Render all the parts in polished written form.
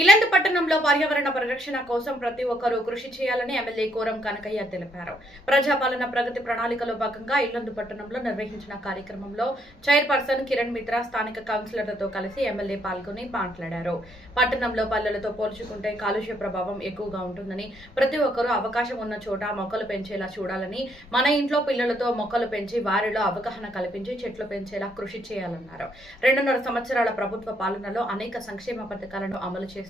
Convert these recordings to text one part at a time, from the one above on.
ఇల్లందు పట్టణంలో పర్యావరణ పరిరక్షణ కోసం ప్రతి ఒక్కరూ కృషి చేయాలని ఎమ్మెల్యే కోరం కనకయ్య తెలిపారు. ప్రజాపాలన ప్రగతి ప్రణాళికలో భాగంగా ఇల్లందు పట్టణంలో నిర్వహించిన కార్యక్రమంలో చైర్పర్సన్ కిరణ్ మిత్రా స్థానిక కౌన్సిలర్లతో కలిసి ఎమ్మెల్యే పాల్గొని మాట్లాడారు. పట్టణంలో పల్లెలతో పోల్చుకుంటే కాలుష్య ప్రభావం ఎక్కువగా ఉంటుందని, ప్రతి ఒక్కరూ అవకాశం ఉన్న చోట మొక్కలు పెంచేలా చూడాలని, మన ఇంట్లో పిల్లలతో మొక్కలు పెంచి వారిలో అవగాహన కల్పించి చెట్లు పెంచేలా కృషి చేయాలన్నారు. 2.5 సంవత్సరాల ప్రభుత్వ పాలనలో అనేక సంక్షేమ పథకాలను అమలు చేస్తూ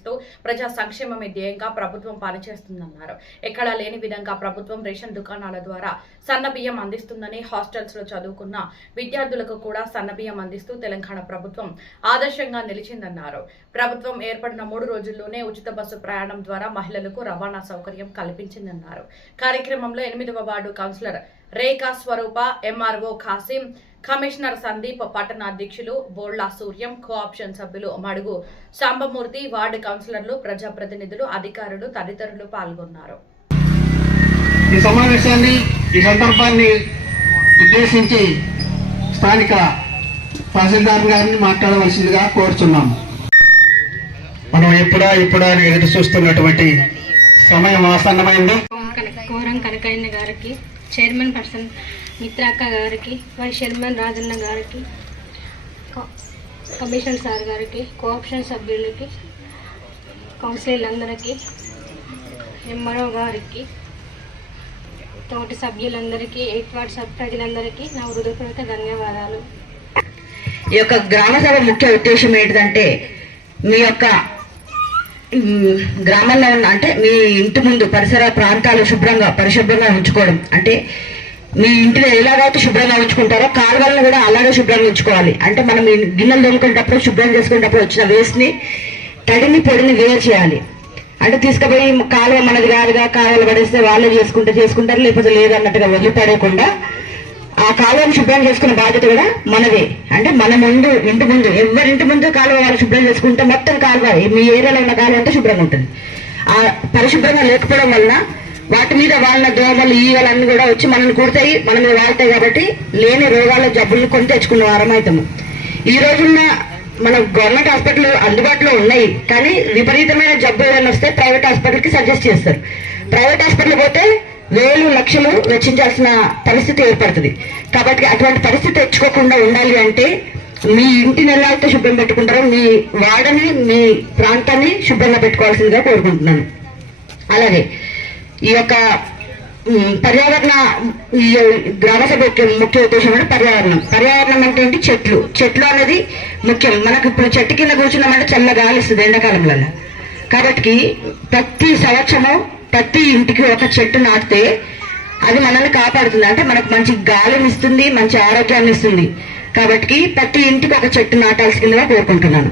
ప్రజా సంక్షేమమే ధ్యేయంగా ప్రభుత్వం పనిచేస్తుందన్నారు. ఎక్కడా లేని విధంగా ప్రభుత్వం రేషన్ దుకాణాల ద్వారా సన్నబియ్యం అందిస్తుందని, హాస్టల్స్ లో చదువుకున్న విద్యార్థులకు కూడా సన్నబియ్యం అందిస్తూ తెలంగాణ ప్రభుత్వం ఆదర్శంగా నిలిచిందన్నారు. ప్రభుత్వం ఏర్పడిన 3 రోజుల్లోనే ఉచిత బస్సు ప్రయాణం ద్వారా మహిళలకు రవాణా సౌకర్యం కల్పించిందన్నారు. కార్యక్రమంలో 8వ వార్డు కౌన్సిలర్ రేఖా స్వరూప, ఎంఆర్ఓ ఖాసిం, కమిషనర్ సందీప్, పట్టణ అధ్యక్షులు బోర్లా సూర్యం, కోఆప్షన్ సభ్యులు మడుగు సాంబమూర్తి, వార్డు కౌన్సిలర్లు, ప్రజాప్రతినిధులు, అధికారులు తదితరులు పాల్గొన్నారు. ఈ సమావేశాన్ని, ఈ సందర్భాన్ని ఉద్దేశించి స్థానిక తహసీల్దార్ గారిని మాట్లాడవలసిందిగా కోరుచున్నాం. మనం ఎప్పుడా అని ఎదురు చూస్తున్నటువంటి సమయం ఆసన్నమైంది. కోరం కనకయ్య గారికి, చైర్మన్ పర్సన్ మిత్రాక్క గారికి, వైస్ చైర్మన్ రాజన్న గారికి, కమిషనర్ సార్ గారికి, కోఆప్షన్ సభ్యులకి, కౌన్సిలర్లందరికీ, ఎంఆర్ఓ గారికి, తోటి సభ్యులందరికీ, 8వ వార్డు ప్రజలందరికీ నా హృదయపూర్వక ధన్యవాదాలు. ఈ యొక్క గ్రామ సభ ముఖ్య ఉద్దేశం ఏంటంటే, మీ యొక్క గ్రామంలో ఉన్న అంటే మీ ఇంటి ముందు పరిసర ప్రాంతాలు పరిశుభ్రంగా ఉంచుకోవడం. అంటే మీ ఇంటిని ఎలాగైతే శుభ్రంగా ఉంచుకుంటారో కాలువలను కూడా అలాగే శుభ్రంగా ఉంచుకోవాలి. అంటే మనం గిన్నెలు తోముకునేటప్పుడు, శుభ్రం చేసుకునేటప్పుడు వచ్చిన వేస్ట్ని, తడిని పొడిని వేరు చేయాలి. అంటే తీసుకుపోయి కాలువ మనది కాదుగా, కాలువలు పడేస్తే వాళ్ళే చేసుకుంటారు, లేకపోతే లేదన్నట్టుగా వదిలిపడేయకుండా ఆ కాలువను శుభ్రం చేసుకునే బాధ్యత కూడా మనదే. అంటే మన ముందు, ఇంటి ముందు, ఎవరింటి ముందు కాలువ వాళ్ళు శుభ్రం చేసుకుంటే మొత్తం కాలువ, మీ ఏరియాలో ఉన్న కాలువ అంటే శుభ్రంగా ఉంటుంది. ఆ పరిశుభ్రంగా లేకపోవడం వల్ల వాటి మీద వాళ్ళ దోమలు, ఈగలు అన్ని కూడా వచ్చి మనల్ని కుడతాయి, మన మీద వాళ్తాయి. కాబట్టి లేని రోగాల జబ్బులను కొని తెచ్చుకున్న వారం అవుతాము. ఈ రోజున్న మన గవర్నమెంట్ హాస్పిటల్ అందుబాటులో ఉన్నాయి, కానీ విపరీతమైన జబ్బు ఏదైనా వస్తే ప్రైవేట్ హాస్పిటల్కి సజెస్ట్ చేస్తారు. ప్రైవేట్ హాస్పిటల్ పోతే వేలు లక్షలు వెచ్చించాల్సిన పరిస్థితి ఏర్పడుతుంది. కాబట్టి అటువంటి పరిస్థితి తెచ్చుకోకుండా ఉండాలి అంటే మీ ఇంటిని ఎలా అయితే శుభ్రం పెట్టుకుంటారో మీ వాడని, మీ ప్రాంతాన్ని శుభ్రంగా పెట్టుకోవాల్సిందిగా కోరుకుంటున్నాను. అలాగే ఈ యొక్క పర్యావరణ, ఈ గ్రామ సభ ముఖ్య ఉద్దేశం అంటే పర్యావరణం అంటే ఏంటి? చెట్లు అనేది ముఖ్యం. మనకు ఇప్పుడు చెట్టు కింద కూర్చున్నామంటే చల్ల గాలి ఇస్తుంది ఎండాకాలంలో. కాబట్టి ప్రతి సంవత్సరము ప్రతి ఇంటికి ఒక చెట్టు నాటితే అది మనల్ని కాపాడుతుంది. అంటే మనకు మంచి గాలిని ఇస్తుంది, మంచి ఆరోగ్యాన్ని ఇస్తుంది. కాబట్టి ప్రతి ఇంటికి ఒక చెట్టు నాటాల్సిందిగా కోరుకుంటున్నాను.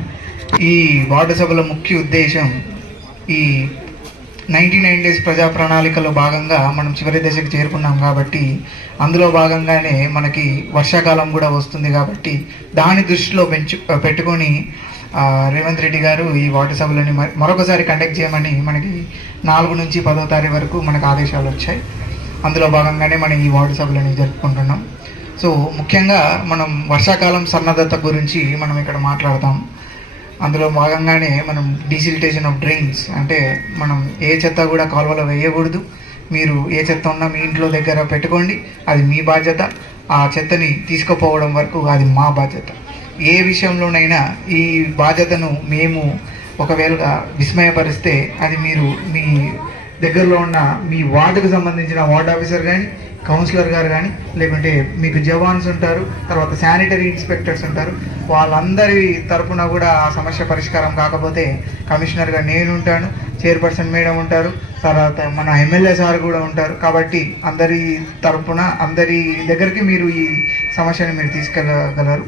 ఈ వార్డు సభల ముఖ్య ఉద్దేశం, ఈ 99 డేస్ ప్రజా ప్రణాళికలో భాగంగా మనం చివరి దశకు చేరుకున్నాం. కాబట్టి అందులో భాగంగానే మనకి వర్షాకాలం కూడా వస్తుంది. కాబట్టి దాని దృష్టిలో పెట్టుకొని రేవంత్ రెడ్డి గారు ఈ వార్డు సభలని మరొకసారి కండక్ట్ చేయమని మనకి 4 నుంచి 10వ తారీఖు వరకు మనకు ఆదేశాలు వచ్చాయి. అందులో భాగంగానే మనం ఈ వార్డు సభలని జరుపుకుంటున్నాం. సో ముఖ్యంగా మనం వర్షాకాలం సన్నద్ధత గురించి మనం ఇక్కడ మాట్లాడతాం. అందులో భాగంగానే మనం డీసిల్టేషన్ ఆఫ్ డ్రైన్స్, అంటే మనం ఏ చెత్త కూడా కాలువలో వేయకూడదు. మీరు ఏ చెత్త ఉన్నా మీ ఇంట్లో దగ్గర పెట్టుకోండి, అది మీ బాధ్యత. ఆ చెత్తని తీసుకుపోవడం వరకు అది మా బాధ్యత. ఏ విషయంలోనైనా ఈ బాధ్యతను మేము ఒకవేళ విస్మయపరిస్తే అది మీరు మీ దగ్గరలో ఉన్న మీ వార్డుకు సంబంధించిన వార్డ్ ఆఫీసర్ కానీ, కౌన్సిలర్ గారు కానీ, లేకుంటే మీకు జవాన్స్ ఉంటారు, తర్వాత శానిటరీ ఇన్స్పెక్టర్స్ ఉంటారు, వాళ్ళందరి తరఫున కూడా ఆ సమస్య పరిష్కారం కాకపోతే కమిషనర్గా నేను ఉంటాను, చైర్పర్సన్ మేడం ఉంటారు, తర్వాత మన ఎమ్మెల్యే సార్ కూడా ఉంటారు. కాబట్టి అందరి తరఫున, అందరి దగ్గరికి మీరు ఈ సమస్యని మీరు తీసుకెళ్ళగలరు.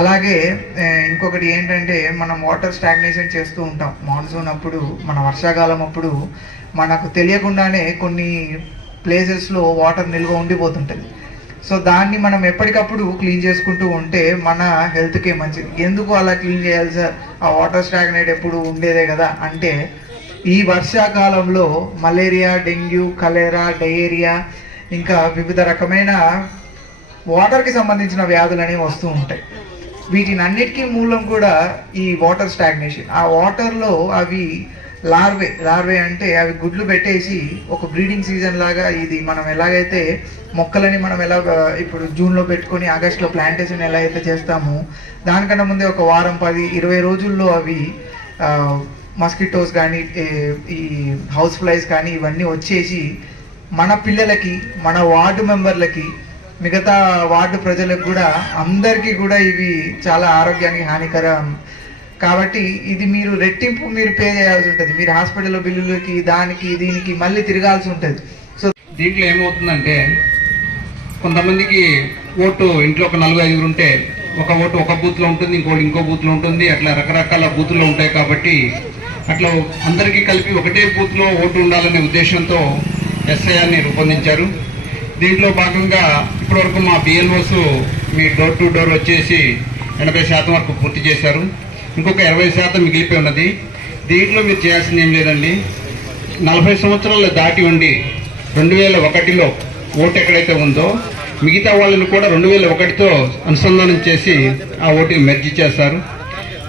అలాగే ఇంకొకటి ఏంటంటే, మనం వాటర్ స్టాగ్నేషన్ చేస్తూ ఉంటాం. మాన్సూన్ అప్పుడు, మన వర్షాకాలం అప్పుడు మనకు తెలియకుండానే కొన్ని ప్లేసెస్లో వాటర్ నిల్వ ఉండిపోతుంటుంది. సో దాన్ని మనం ఎప్పటికప్పుడు క్లీన్ చేసుకుంటూ ఉంటే మన హెల్త్కే మంచిది. ఎందుకు అలా క్లీన్ చేయాలి సార్, ఆ వాటర్ స్టాగ్నేట్ ఎప్పుడు ఉండేదే కదా అంటే, ఈ వర్షాకాలంలో మలేరియా, డెంగ్యూ, కలేరా, డయేరియా, ఇంకా వివిధ రకమైన వాటర్కి సంబంధించిన వ్యాధులు అనేవి వస్తూ ఉంటాయి. వీటిని అన్నిటికీ మూలం కూడా ఈ వాటర్ స్టాగ్నేషన్. ఆ వాటర్లో అవి లార్వే అంటే అవి గుడ్లు పెట్టేసి ఒక బ్రీడింగ్ సీజన్ లాగా, ఇది మనం ఎలాగైతే మొక్కలని మనం ఎలా ఇప్పుడు జూన్లో పెట్టుకొని ఆగస్టులో ప్లాంటేషన్ ఎలా అయితే చేస్తామో దానికన్నా ముందే ఒక వారం 10-20 రోజుల్లో అవి మస్కిటోస్ కానీ ఈ హౌస్ ఫ్లైస్ కానీ ఇవన్నీ వచ్చేసి మన పిల్లలకి, మన వార్డు మెంబర్లకి, మిగతా వార్డు ప్రజలకు కూడా అందరికీ కూడా ఇవి చాలా ఆరోగ్యానికి హానికరం. కాబట్టి ఇది మీరు రెట్టింపు మీరు పే చేయాల్సి ఉంటుంది. మీరు హాస్పిటల్లో బిల్లులకి దానికి దీనికి మళ్ళీ తిరగాల్సి ఉంటుంది. సో దీంట్లో ఏమవుతుందంటే కొంతమందికి ఓటు ఇంట్లో ఒక 4-5 ఉంటే ఒక ఓటు ఒక బూత్లో ఉంటుంది, ఇంకో బూత్లో ఉంటుంది, అట్లా రకరకాల బూత్లో ఉంటాయి. కాబట్టి అట్లా అందరికీ కలిపి ఒకటే బూత్లో ఓటు ఉండాలనే ఉద్దేశంతో ఎస్ఐఆర్ని రూపొందించారు. దీంట్లో భాగంగా ఇప్పటివరకు మా BLOs me door to door వచ్చేసి 80% వరకు పూర్తి చేశారు. ఇంకొక 20% మిగిలిపోయి ఉన్నది. దీంట్లో మీరు చేయాల్సింది ఏం లేదండి. 40 సంవత్సరాలు దాటి ఉండి 2001లో ఓటు ఎక్కడైతే ఉందో మిగతా వాళ్ళని కూడా 2001తో అనుసంధానం చేసి ఆ ఓటుని మెర్జీ చేస్తారు.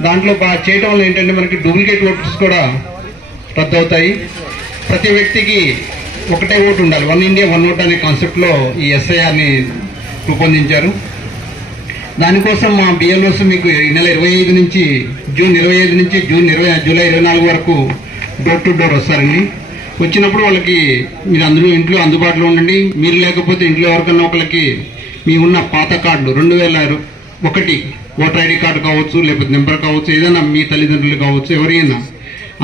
దాంట్లో చేయడం వల్ల ఏంటంటే మనకి డూప్లికేట్ ఓటర్స్ కూడా రద్దు అవుతాయి. ప్రతి వ్యక్తికి ఒకటే ఓటు ఉండాలి. 1 ఇండియా 1 ఓట్ అనే కాన్సెప్ట్లో ఈ ఎస్ఐఆర్ని రూపొందించారు. దానికోసం మా బిఎల్ఓస్ మీకు ఈ నెల 25 నుంచి జూన్ జూలై 24 వరకు డోర్ టు డోర్ వస్తారండి. వచ్చినప్పుడు వాళ్ళకి మీరు ఇంట్లో అందుబాటులో ఉండండి. మీరు లేకపోతే ఇంట్లో ఎవరికన్నా ఒకరికి మీ ఉన్న పాత కార్డులు 2001 ఓటర్ ఐడి కార్డు కావచ్చు, లేకపోతే నెంబర్ కావచ్చు, ఏదైనా మీ తల్లిదండ్రులు కావచ్చు, ఎవరైనా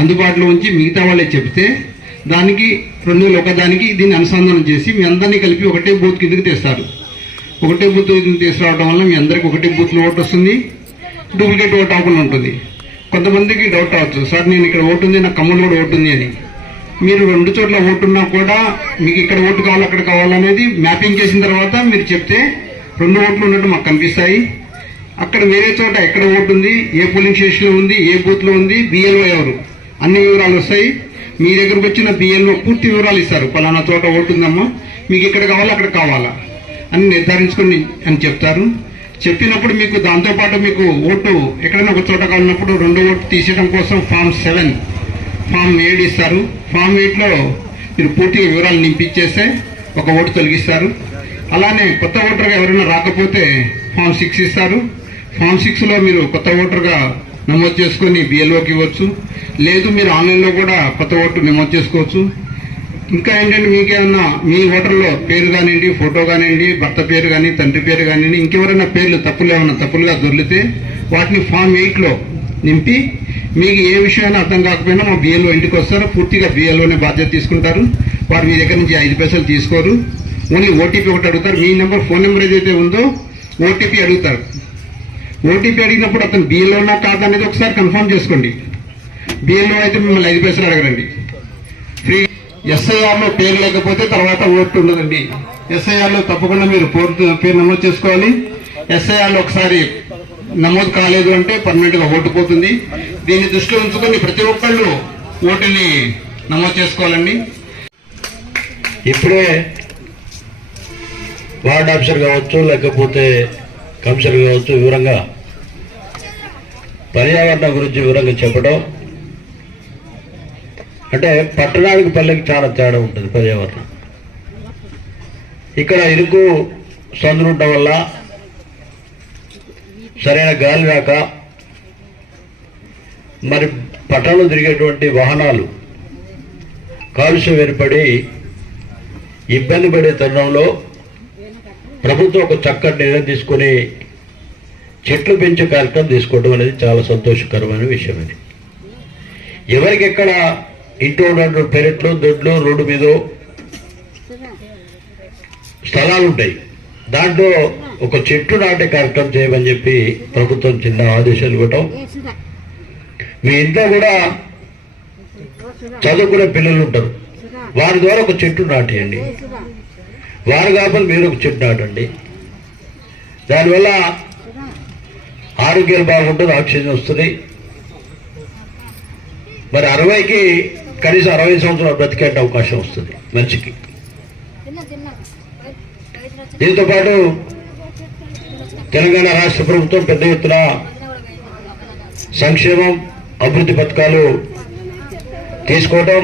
అందుబాటులో ఉంచి మిగతా వాళ్ళే చెప్తే దానికి 2001 దానికి దీన్ని అనుసంధానం చేసి మీ అందరినీ కలిపి ఒకటే బూత్ కిందకి తెస్తారు. ఒకటే బూత్ కిందకి తీసుకురావడం వల్ల మీ అందరికి ఒకటే బూత్లో ఓటు వస్తుంది, డూప్లికేట్ ఓటు అవ్వకుండా ఉంటుంది. కొంతమందికి డౌట్ అవచ్చు, సార్ నేను ఇక్కడ ఓటు ఉంది, నాకు ఖమ్మంలో కూడా ఓటు ఉంది అని. మీరు 2 చోట్ల ఓటు ఉన్నా కూడా మీకు ఇక్కడ ఓటు కావాలి అక్కడ కావాలనేది మ్యాపింగ్ చేసిన తర్వాత మీరు చెప్తే 2 ఓట్లు ఉన్నట్టు మాకు కనిపిస్తాయి. అక్కడ వేరే చోట ఎక్కడ ఓటు ఉంది, ఏ పోలింగ్ స్టేషన్లో ఉంది, ఏ బూత్లో ఉంది, బిఎల్ఓ ఎవరు, అన్ని వివరాలు వస్తాయి. మీ దగ్గరకు వచ్చిన బిఎల్ఓ పూర్తి వివరాలు ఇస్తారు. పలానా చోట ఓటు ఉందమ్మా, మీకు ఇక్కడ కావాలా అక్కడ కావాలా అని నిర్ధారించుకొని అని చెప్తారు. చెప్పినప్పుడు మీకు దాంతోపాటు మీకు ఓటు ఎక్కడైనా ఒక చోట కావాలన్నప్పుడు 2 ఓటు తీసేయడం కోసం ఫామ్ 7 ఇస్తారు. ఫామ్ 8లో మీరు పూర్తిగా వివరాలు నింపించేస్తే ఒక ఓటు తొలగిస్తారు. అలానే కొత్త ఓటర్గా ఎవరైనా రాకపోతే ఫామ్ 6 ఇస్తారు. ఫామ్ 6లో మీరు కొత్త ఓటర్గా నమోదు చేసుకొని బిఎల్ఓకి ఇవ్వచ్చు. లేదు మీరు ఆన్లైన్లో కూడా కొత్త ఓటు నమోదు చేసుకోవచ్చు. ఇంకా ఏంటంటే మీకేమన్నా మీ ఓటర్లో పేరు కానివ్వండి, ఫోటో కానివ్వండి, భర్త పేరు కానీ, తండ్రి పేరు కానివ్వండి, ఇంకెవరైనా పేర్లు తప్పులుగా దొరికితే వాటిని ఫామ్ 8లో నింపి మీకు ఏ విషయమైనా అర్థం కాకపోయినా మా బిఎల్ఓ ఇంటికి వస్తారు. పూర్తిగా బిఎల్ఓనే బాధ్యత తీసుకుంటారు. వారు మీ దగ్గర నుంచి 5 పైసలు తీసుకోరు. ఓన్లీ ఓటీపీ ఒకటి అడుగుతారు. మీ నెంబర్, ఫోన్ నెంబర్ ఏదైతే ఉందో ఓటీపీ అడుగుతారు. ఓటీపీ అడిగినప్పుడు అతను బిఎల్ఓనా కాదు అనేది ఒకసారి కన్ఫర్మ్ చేసుకోండి. బిఎల్ఓ అయితే మిమ్మల్ని 5 పైసలు అడగరండి, ఫ్రీ. ఎస్ఐఆర్లో పేరు లేకపోతే తర్వాత ఓటు ఉండదండి. ఎస్ఐఆర్లో తప్పకుండా మీరు పేరు నమోదు చేసుకోవాలి. ఎస్ఐఆర్లో ఒకసారి నమోదు కాలేదు అంటే పర్మనెంట్గా ఓటు పోతుంది. దీన్ని దృష్టిలో ఉంచుకొని ప్రతి ఒక్కళ్ళు ఓటుని నమోదు చేసుకోవాలండి. ఇప్పుడే వార్డ్ ఆఫీసర్ కావచ్చు, లేకపోతే కమిషనర్ కావచ్చు, వివరంగా పర్యావరణం గురించి వివరంగా చెప్పడం. అంటే పట్టణానికి పల్లెకి చాలా తేడా ఉంటుంది పర్యావరణం. ఇక్కడ ఇరుకు సందులు ఉండటం వల్ల సరైన గాలి రాక మరి పట్టణంలో తిరిగేటువంటి వాహనాలు కాలుష్యం ఏర్పడి ఇబ్బంది పడే తరుణంలో ప్రభుత్వం ఒక చక్కటి నిర్ణయం తీసుకొని చెట్లు పెంచే కార్యక్రమం తీసుకోవడం అనేది చాలా సంతోషకరమైన విషయం. అది ఎవరికి ఎక్కడ ఇంట్లో ఉన్న పెరట్లు, దొడ్లు, రోడ్డు మీద స్థలాలు ఉంటాయి, దాంట్లో ఒక చెట్టు నాటే కార్యక్రమం చేయమని చెప్పి ప్రభుత్వం చిన్న ఆదేశాలు ఇవ్వటం. మీ ఇంట్లో కూడా చదువుకునే పిల్లలు ఉంటారు, వారి ద్వారా ఒక చెట్టు నాటేయండి. వారు కాకపోతే మీరు ఒక చెట్టు నాటండి. దానివల్ల ఆరోగ్యాలు బాగుంటుంది, ఆక్సిజన్ వస్తుంది. మరి 60కి కనీసం 60 సంవత్సరాలు బ్రతికే అవకాశం వస్తుంది మనిషికి. దీంతో పాటు తెలంగాణ రాష్ట్ర ప్రభుత్వం పెద్ద ఎత్తున సంక్షేమం అభివృద్ధి పథకాలు తీసుకోవటం,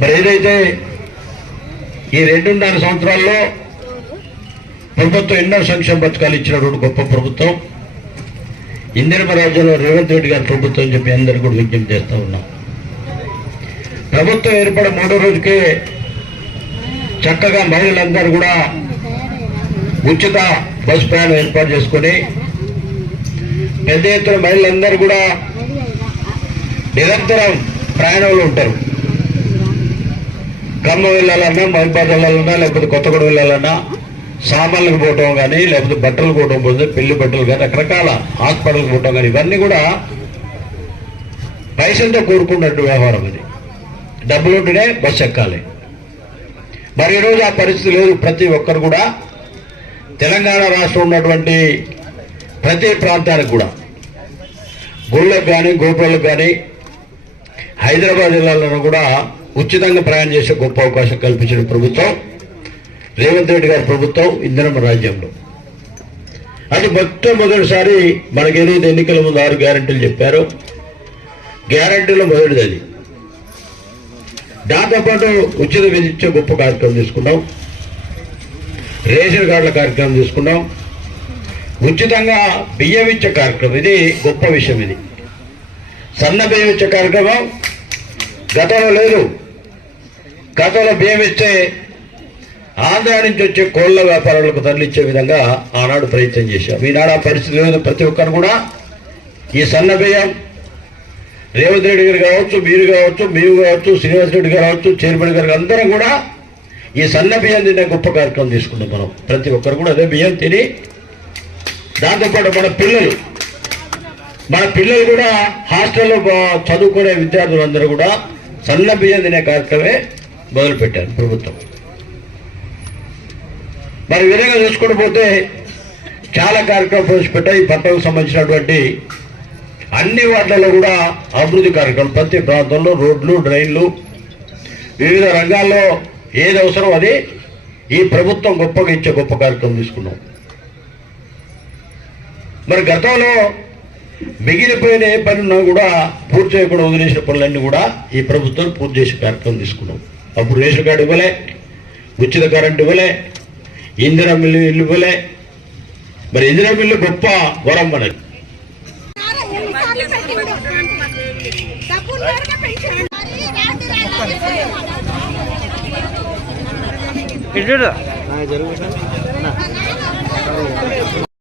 మరి ఏదైతే ఈ 2.5 సంవత్సరాల్లో ప్రభుత్వం ఎన్నో సంక్షేమ పథకాలు ఇచ్చినటువంటి గొప్ప ప్రభుత్వం ఇందిరమ్మ రాజ్యంలో రేవంత్ రెడ్డి గారి ప్రభుత్వం అని చెప్పి అందరికీ కూడా విజ్ఞప్తి చేస్తూ ఉన్నాం. ప్రభుత్వం ఏర్పడే 3వ రోజుకే చక్కగా మహిళలందరూ కూడా ఉచిత బస్ ప్రయాణం ఏర్పాటు చేసుకొని పెద్ద ఎత్తున మహిళలందరూ కూడా నిరంతరం ప్రయాణంలో ఉంటారు. ఖమ్మం వెళ్ళాలన్నా, మహిబాద్ వెళ్ళాలన్నా, లేకపోతే కొత్తగూడ వెళ్ళాలన్నా, సామాన్లకు పోవటం కానీ, లేకపోతే బట్టలు పోవటం పోతే పెళ్లి బట్టలు కానీ, రకరకాల హాస్పిటల్కి పోవటం కానీ, ఇవన్నీ కూడా పైసలతో కూరుకున్నట్టు వ్యవహారం. ఇది డబ్బులు ఉంటేనే బస్సు ఎక్కాలి. మరి ఈరోజు ఆ పరిస్థితి లేదు. ప్రతి ఒక్కరు కూడా తెలంగాణ రాష్ట్రం ఉన్నటువంటి ప్రతి ప్రాంతానికి కూడా గుళ్ళకు కానీ, గోపురాలకు కానీ, హైదరాబాద్ జిల్లాలో కూడా ఉచితంగా ప్రయాణం చేసే గొప్ప అవకాశం కల్పించిన ప్రభుత్వం రేవంత్ రెడ్డి గారి ప్రభుత్వం ఇందిరమ్మ రాజ్యంలో. అది మొట్టమొదటిసారి మనకేదైతే ఎన్నికల ముందు 6 గ్యారెంటీలు చెప్పారో గ్యారెంటీలో మొదటిది అది. దాంతోపాటు ఉచిత విధించే గొప్ప కార్యక్రమం తీసుకున్నాం. రేషన్ కార్డుల కార్యక్రమం తీసుకున్నాం. ఉచితంగా బియ్యం ఇచ్చే కార్యక్రమం, ఇది గొప్ప విషయం. ఇది సన్న బియ్యం ఇచ్చే కార్యక్రమం గతంలో లేదు. గతంలో బియ్యం ఇస్తే ఆంధ్ర నుంచి వచ్చే కోళ్ల వ్యాపారాలకు తరలిచ్చే విధంగా ఆనాడు ప్రయత్నం చేశాం. ఈనాడు ఆ పరిస్థితి లేదు. ప్రతి ఒక్కరు కూడా ఈ సన్న బియ్యం రేవంత్ రెడ్డి గారు కావచ్చు, మీరు కావచ్చు, మేము కావచ్చు, శ్రీనివాస్ రెడ్డి గారు కావచ్చు, చైర్మన్ గారు అందరం కూడా ఈ సన్న బియ్యం తినే గొప్ప కార్యక్రమం తీసుకున్నాం. మనం ప్రతి ఒక్కరు కూడా అదే బియ్యం తిని, దాంతోపాటు మన పిల్లలు కూడా హాస్టల్లో చదువుకునే విద్యార్థులందరూ కూడా సన్న బియ్యం తినే కార్యక్రమే మొదలుపెట్టారు ప్రభుత్వం. మరి ఈ విధంగా చూసుకుంటూ పోతే చాలా కార్యక్రమాలు ప్రవేశపెట్టాయి. ఈ పంటలకు సంబంధించినటువంటి అన్ని వాటిల్లో కూడా అభివృద్ధి కార్యక్రమం, ప్రతి ప్రాంతంలో రోడ్లు, డ్రైన్లు, వివిధ రంగాల్లో ఏది అవసరం అది ఈ ప్రభుత్వం గొప్పగా ఇచ్చే గొప్ప కార్యక్రమం తీసుకున్నాం. మరి గతంలో మిగిలిపోయిన ఏ పని ఉన్నా కూడా పూర్తి చేయకుండా వదిలేసిన పనులన్నీ కూడా ఈ ప్రభుత్వం పూర్తి చేసే కార్యక్రమం తీసుకున్నాం. అప్పుడు రేషన్ కార్డు ఇవ్వలే, ఉచిత కరెంట్ ఇవ్వలే, ఇందిరా మిల్లు ఇవ్వలే. మరి ఇందిరా మిల్లు గొప్ప వరం మనకి. జరుగుతుంది